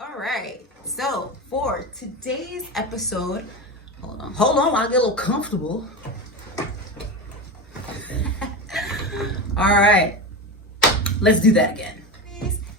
All right, so for today's episode, hold on while I get a little comfortable. All right, let's do that again.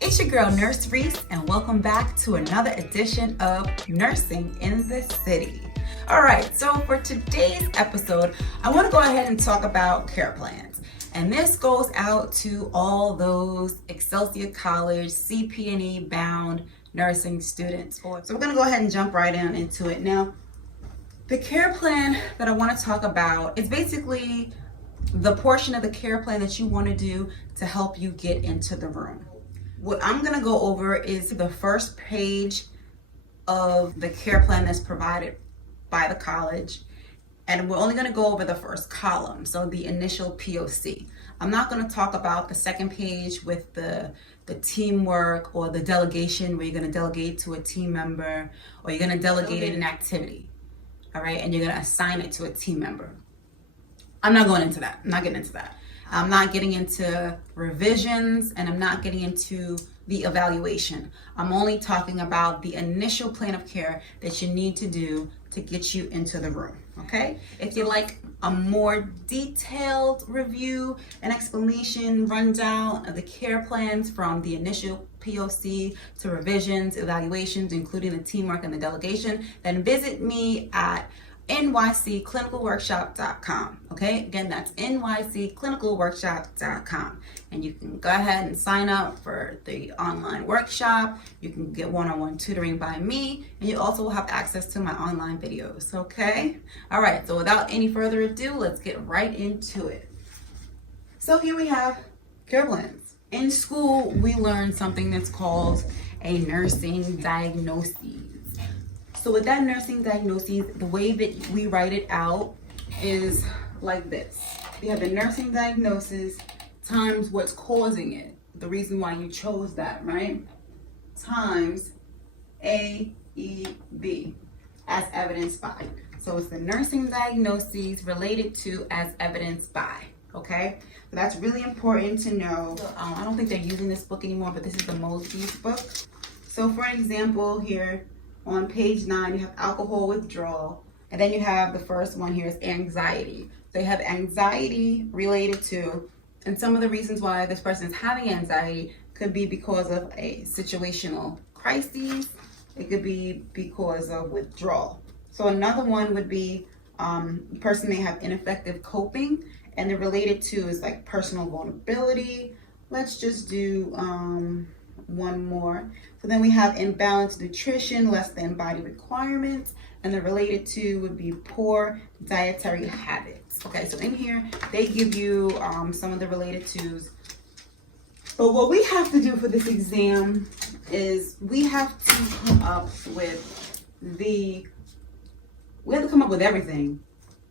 It's your girl, Nurse Reese, and welcome back to another edition of Nursing in the City. All right, so for today's episode, I want to go ahead and talk about care plans. And this goes out to all those Excelsior College, CPNE bound nursing students. So we're gonna go ahead and jump right into it. Now, the care plan that I wanna talk about is basically the portion of the care plan that you wanna do to help you get into the room. What I'm gonna go over is the first page of the care plan that's provided by the college. And we're only gonna go over the first column, so the initial POC. I'm not gonna talk about the second page with the teamwork or the delegation where you're gonna delegate to a team member or you're gonna delegate an activity, all right? And you're gonna assign it to a team member. I'm not going into that, I'm not getting into that. I'm not getting into revisions and I'm not getting into the evaluation. I'm only talking about the initial plan of care that you need to do to get you into the room, okay? If you like a more detailed review, an explanation, rundown of the care plans from the initial POC to revisions, evaluations, including the teamwork and the delegation, then visit me at nycclinicalworkshop.com. Okay, again, that's nycclinicalworkshop.com. And you can go ahead and sign up for the online workshop. You can get one-on-one tutoring by me, and you also will have access to my online videos. Okay, all right, so without any further ado, let's get right into it. So here we have care plans. In school, we learn something that's called a nursing diagnosis. So with that nursing diagnosis, the way that we write it out is like this. You have the nursing diagnosis times what's causing it, the reason why you chose that, right? Times AEB, as evidenced by. So it's the nursing diagnoses related to as evidenced by, okay? So that's really important to know. I don't think they're using this book anymore, but this is the Mosby's book. So for an example here, on page 9, you have alcohol withdrawal, and then you have the first one here is anxiety. They have anxiety related to, and some of the reasons why this person is having anxiety could be because of a situational crisis. It could be because of withdrawal. So another one would be the person may have ineffective coping, and the related to is like personal vulnerability. Let's just do one more. So then we have imbalanced nutrition, less than body requirements, and the related to would be poor dietary habits. Okay, so in here, they give you some of the related tos. But what we have to do for this exam is we have to come up with everything.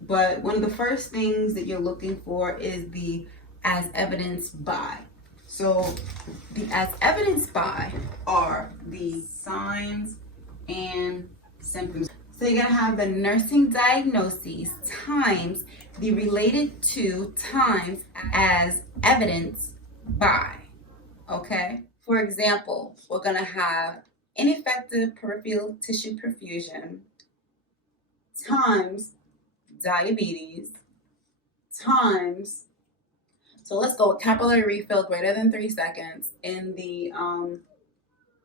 But one of the first things that you're looking for is the as evidenced by. So the as evidenced by are the signs and symptoms. So you're gonna have the nursing diagnoses times the related to times as evidenced by, okay? For example, we're gonna have ineffective peripheral tissue perfusion times diabetes times, so let's go with capillary refill greater than 3 seconds in the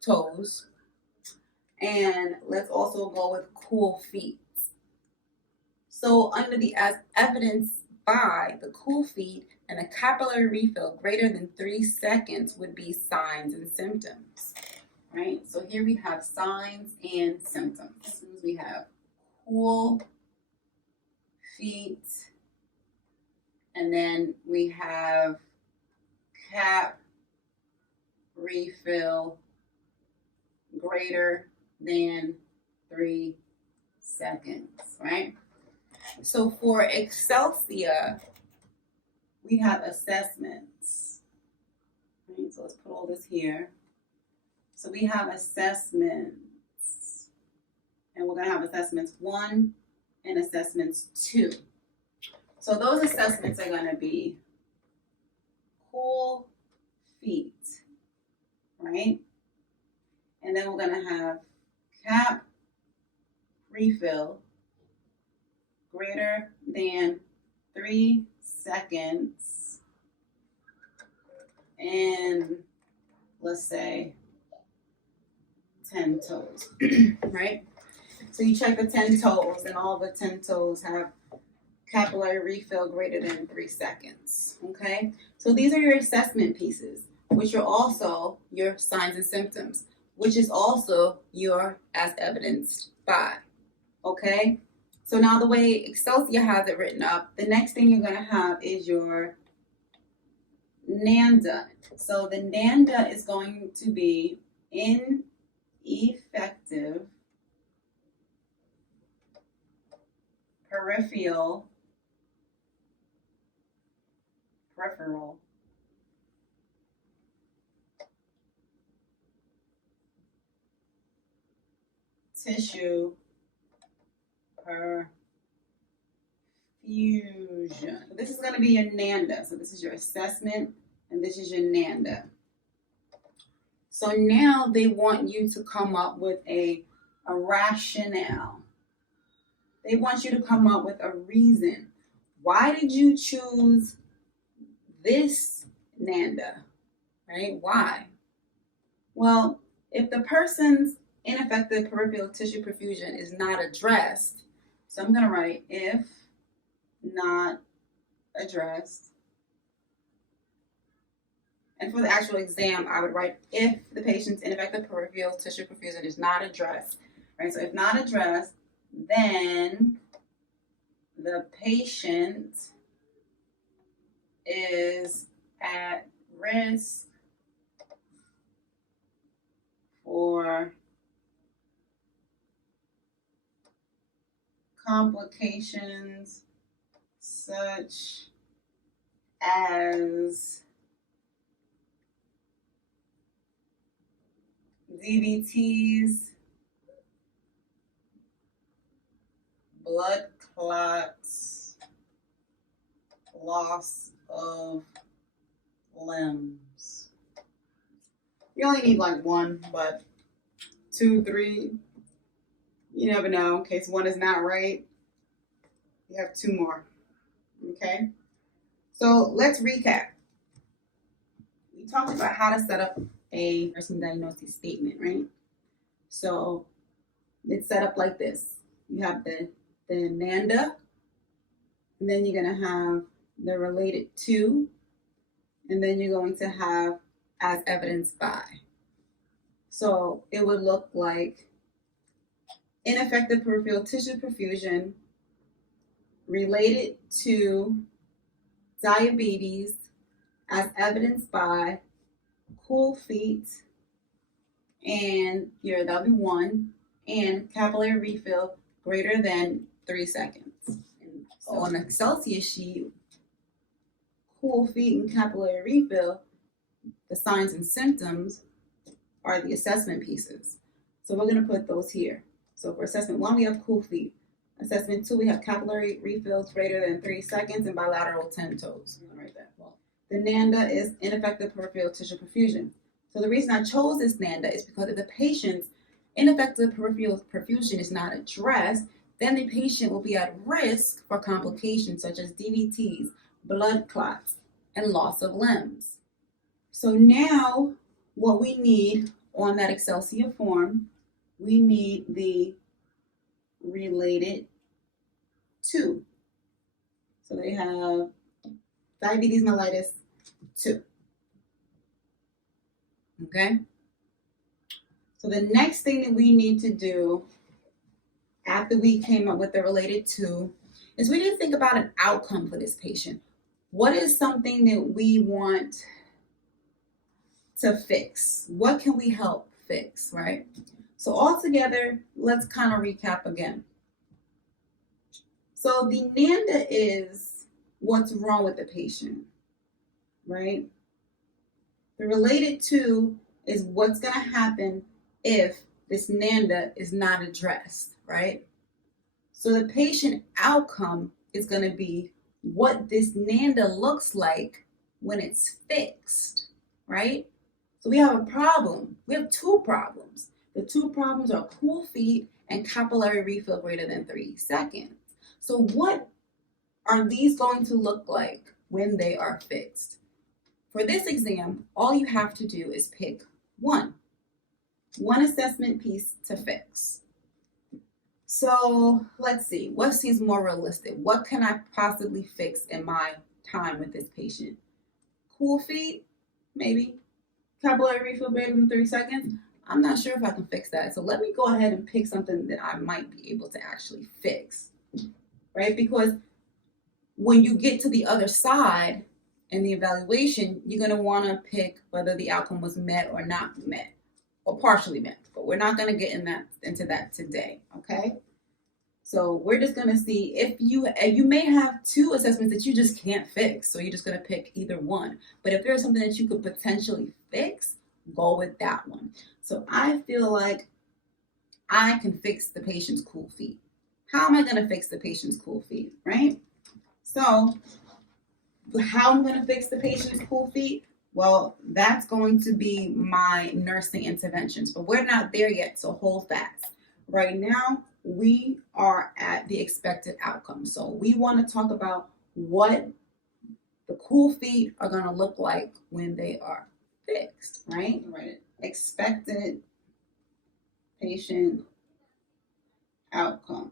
toes. And let's also go with cool feet. So under the as evidenced by, the cool feet and a capillary refill greater than 3 seconds would be signs and symptoms, right? So here we have signs and symptoms. We have cool feet, and then we have cap refill greater than 3 seconds, right? So for Excelsior, we have assessments, right? So let's put all this here. So we have assessments, and we're gonna have assessments 1 and assessments 2. So those assessments are gonna be cool feet, right? And then we're going to have cap refill greater than 3 seconds. And let's say 10 toes, right? So you check the 10 toes, and all the 10 toes have capillary refill greater than 3 seconds, okay? So these are your assessment pieces, which are also your signs and symptoms, which is also your as evidenced by, okay? So now the way Excelsior has it written up, the next thing you're gonna have is your NANDA. So the NANDA is going to be ineffective peripheral tissue perfusion. So this is going to be your NANDA. So this is your assessment, and this is your NANDA. So now they want you to come up with a rationale. They want you to come up with a reason. Why did you choose this NANDA, right? Why? Well, if the person's ineffective peripheral tissue perfusion is not addressed, so I'm going to write if not addressed. And for the actual exam, I would write if the patient's ineffective peripheral tissue perfusion is not addressed, right? So if not addressed, then the patient is at risk for complications such as DVTs, blood clots, loss of limbs. You only need like one, but 2, 3, you never know. In case one is not right, you have 2 more. Okay? So let's recap. We talked about how to set up a nursing diagnosis statement, right? So it's set up like this. You have the NANDA, and then you're going to have the related to, and then you're going to have as evidenced by. So it would look like ineffective peripheral tissue perfusion related to diabetes as evidenced by cool feet, and here that'll be 1, and capillary refill greater than 3 seconds. And so on the Excelsior sheet, cool feet and capillary refill, the signs and symptoms are the assessment pieces. So we're going to put those here. So for assessment 1, we have cool feet. Assessment 2, we have capillary refills greater than 3 seconds and bilateral 10 toes. I'm going to write that. Well, the NANDA is ineffective peripheral tissue perfusion. So the reason I chose this NANDA is because if the patient's ineffective peripheral perfusion is not addressed, then the patient will be at risk for complications such as DVTs, blood clots, and loss of limbs. So now what we need on that Excelsior form, we need the related to. So they have diabetes mellitus 2. Okay? So the next thing that we need to do after we came up with the related to is we need to think about an outcome for this patient. What is something that we want to fix? What can we help fix, right? So all together, let's kind of recap again. So the NANDA is what's wrong with the patient, right? The related to is what's going to happen if this NANDA is not addressed, right? So the patient outcome is going to be what this NANDA looks like when it's fixed, right? So we have a problem. We have 2 problems. The two problems are cool feet and capillary refill greater than 3 seconds. So what are these going to look like when they are fixed? For this exam, all you have to do is pick one assessment piece to fix. So let's see, what seems more realistic? What can I possibly fix in my time with this patient? Cool feet, maybe. Capillary refill greater than 3 seconds. I'm not sure if I can fix that. So let me go ahead and pick something that I might be able to actually fix, right? Because when you get to the other side in the evaluation, you're going to want to pick whether the outcome was met or not met, or partially met. But we're not going to get into that today, okay? So we're just going to see if you may have two assessments that you just can't fix. So you're just going to pick either one. But if there's something that you could potentially fix, go with that one. So I feel like I can fix the patient's cool feet. How am I going to fix the patient's cool feet, right? So how I'm going to fix the patient's cool feet? Well, that's going to be my nursing interventions, but we're not there yet, so hold fast. Right now, we are at the expected outcome. So we want to talk about what the cool feet are going to look like when they are fixed, right? Right. Expected patient outcome,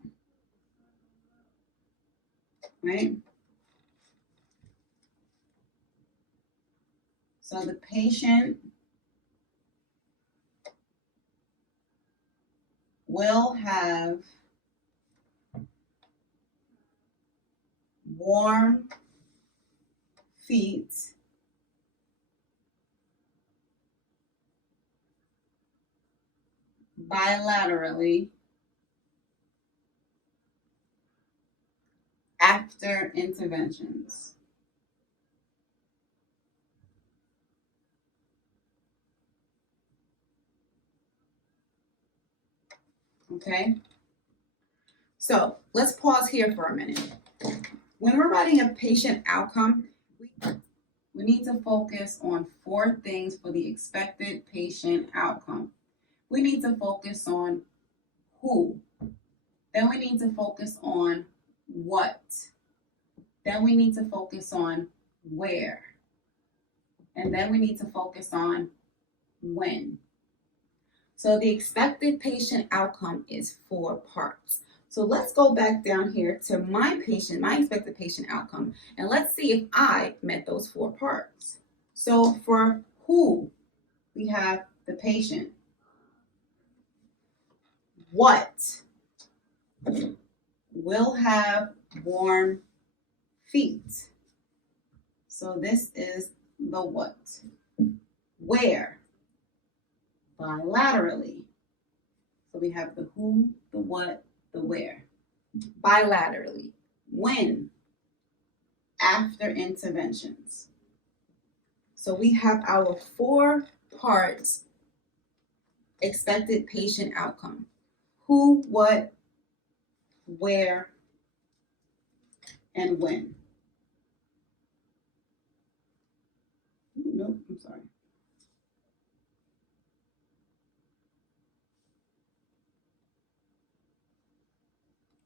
right? So the patient will have warm feet bilaterally after interventions. Okay, so let's pause here for a minute. When we're writing a patient outcome, we need to focus on 4 things for the expected patient outcome. We need to focus on who. Then we need to focus on what. Then we need to focus on where. And then we need to focus on when. So the expected patient outcome is 4 parts. So let's go back down here to my expected patient outcome, and let's see if I met those 4 parts. So for who, we have the patient. What? Will have warm feet. So this is the what. Where? Bilaterally. So we have the who, the what, the where. Bilaterally. When? After interventions. So we have our 4 parts expected patient outcome. Who, what, where, and when. Nope, I'm sorry.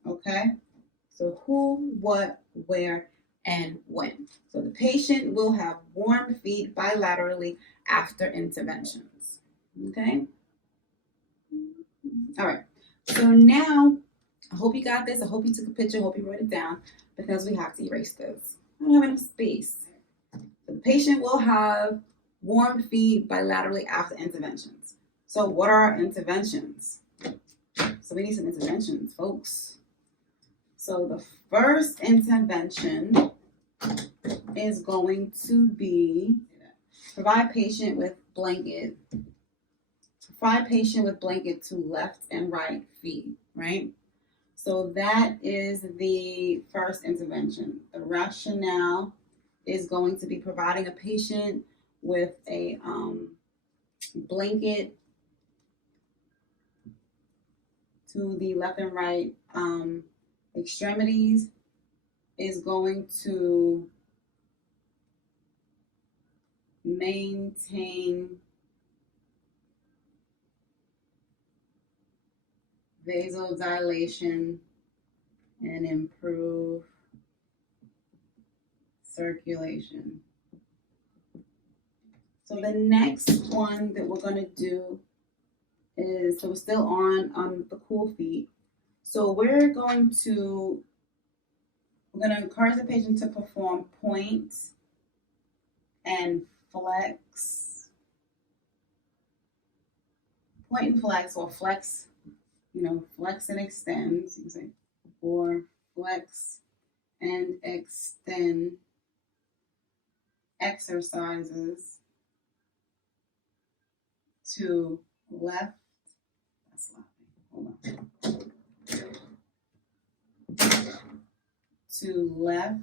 Okay, so who, what, where, and when. So the patient will have warm feet bilaterally after interventions. Okay. All right. So now, I hope you got this. I hope you took a picture. I hope you wrote it down, because we have to erase this. I don't have enough space. So the patient will have warm feet bilaterally after interventions. So what are our interventions? So we need some interventions, folks. So the first intervention is going to be provide patient with blanket. Provide patient with blanket to left and right feet, right? So that is the first intervention. The rationale is going to be providing a patient with a blanket to the left and right extremities is going to maintain vasodilation, and improve circulation. So the next one that we're going to do is, so we're still on the cool feet. So we're going to encourage the patient to perform point and flex. Point and flex, or flex, flex and extend, you can say, or flex and extend exercises to left, that's laughing, hold on, to left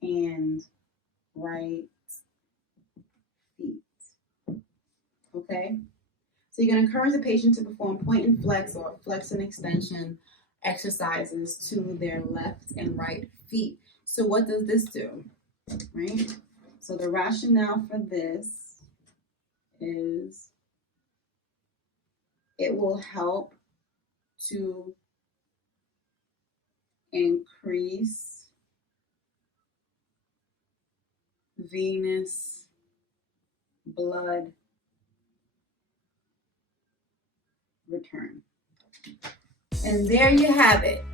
and right feet. Okay, so you're going to encourage the patient to perform point and flex, or flex and extension exercises to their left and right feet. So what does this do, right? So the rationale for this is it will help to increase venous blood return. And there you have it.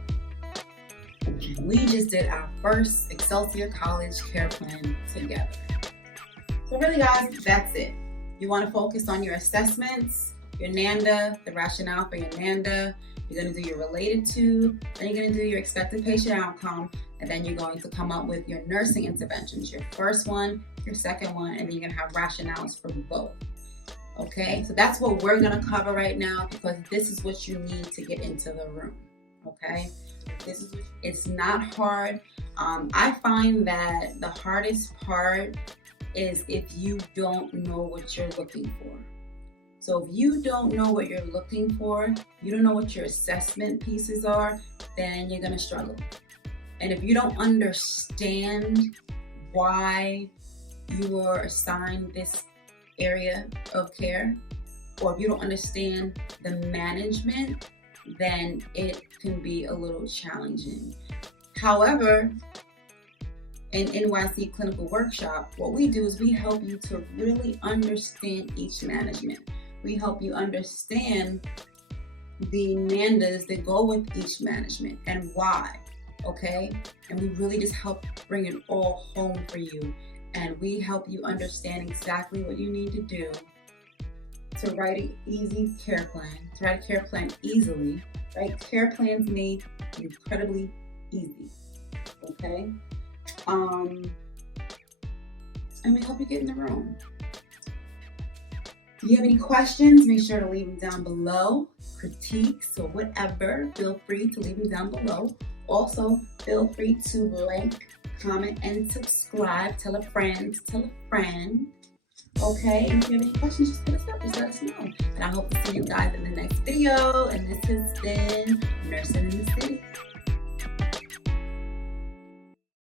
We just did our first Excelsior College care plan together. So really, guys, that's it. You want to focus on your assessments, your NANDA, the rationale for your NANDA. You're going to do your related to, then you're going to do your expected patient outcome, and then you're going to come up with your nursing interventions, your first one, your second one, and then you're going to have rationales for both. Okay, so that's what we're going to cover right now, because this is what you need to get into the room. Okay, it's not hard. I find that the hardest part is if you don't know what you're looking for. So if you don't know what you're looking for, you don't know what your assessment pieces are, then you're going to struggle. And if you don't understand why you were assigned this area of care, or if you don't understand the management, then it can be a little challenging. However, in NYC Clinical Workshop, what we do is we help you to really understand each management. We help you understand the NANDAs that go with each management and why, okay? And we really just help bring it all home for you. And we help you understand exactly what you need to do to write an easy care plan, to write a care plan easily, right? Care plans made incredibly easy, okay? And we help you get in the room. If you have any questions, make sure to leave them down below. Critiques or whatever, feel free to leave them down below. Also, feel free to like, comment, and subscribe. Tell a friend, okay? And if you have any questions, just hit us up, just let us know. And I hope to see you guys in the next video. And this has been Nursing in the City.